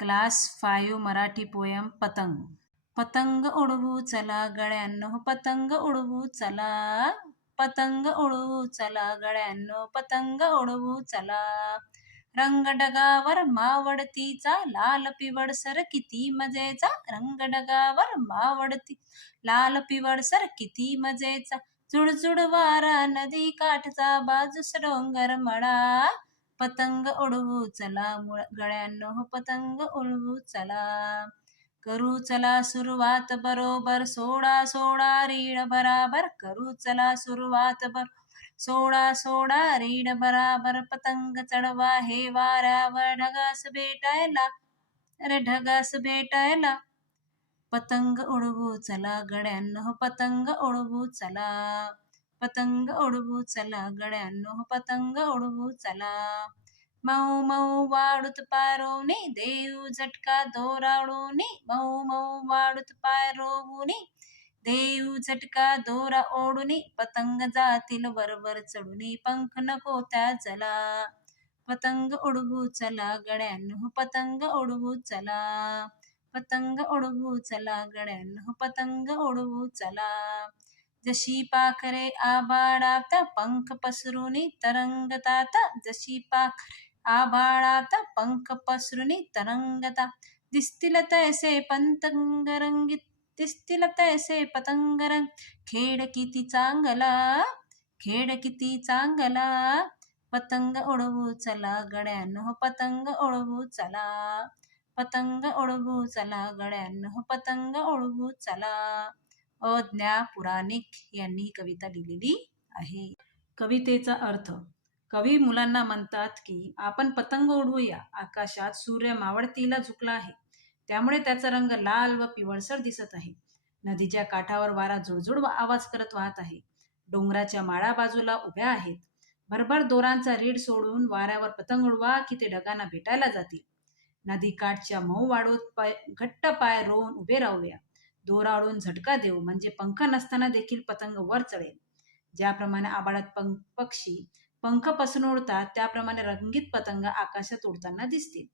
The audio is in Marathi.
क्लास 5 मराठी पोयम पतंग. पतंग उडवू चला गळ्यांनो, पतंग उडवू चला. पतंग उडवू चला गळ्यांनो, पतंग उडवू चला. रंग डगावर मावडतीचा, लाल पिवळसर किती मजेचा. रंग डगावर मावडती, लाल पिवळसर किती मजेचा. जुडजुड वारा नदी काठचा, बाजूस डोंगर मळा. पतंग उडवू चला गळ्यांनो, पतंग उडवू चला. करू चला सुरुवात बरोबर, सोडा सोडा रीड बराबर. करू चला सुरुवात सोडा सोडा रीड बराबर. पतंग चढवा हे वाऱ्यावर, ढगास भेटायला रे ढगास भेटायला. पतंग उडवू चला गड्यांनो, पतंग उडवू चला. पतंग उडवू चला गड्यांनो, पतंग उडवू चला. मऊ मऊ वाळूत पारोवणे, देऊ झटका दोरावणे. मऊ मऊ वाळूत पारोवणे, देऊ झटका दोरा ओढुनी. पतंग जातील वरवर चढुनी, पंख नको त्या चला. पतंग उडवू चला गड्यांनो, पतंग उडवू चला. पतंग उडवू चला गड्यांनो, पतंग उडवू चला. जशी पाखरे आभाळात पंख पसरुनी तरंगतात. जशी पाखरे आभाळात पंख पसरुनी तरंगता. दिसतील तैसे पतंग रंगीत, दिसतील तैसे पतंग रंग. खेळ किती चांगला, खेळ किती चांगला. पतंग उडवू चला गड्यांनो, पतंग उडवू चला. पतंग उडवू चला गड्यांनो, पतंग उडवू चला. अज्ञा पुराणिक यांनी ही कविता लिहिलेली आहे. कवितेचा अर्थ. कवी मुलांना म्हणतात की आपण पतंग उडवूया. आकाशात सूर्य मावळतीला झुकला आहे, त्यामुळे त्याचा रंग लाल व पिवळसर दिसत आहे. नदीच्या काठावर वारा झुळझुळ आवाज करत वाहत आहे. डोंगराच्या माळा बाजूला उभ्या आहेत. भरभर दोरांचा रीड सोडून वाऱ्यावर पतंग उडवा की ते ढगांना भेटायला जातील. नदीकाठच्या मऊ वाळूत घट्ट पाय रोवून उभे राहूया. दोराळून झटका देऊ म्हणजे पंख नसताना देखील पतंग वर चढेल. ज्याप्रमाणे आभाळात पक्षी पंख पसरून उडतात, त्याप्रमाणे रंगीत पतंग आकाशात उडताना दिसतील.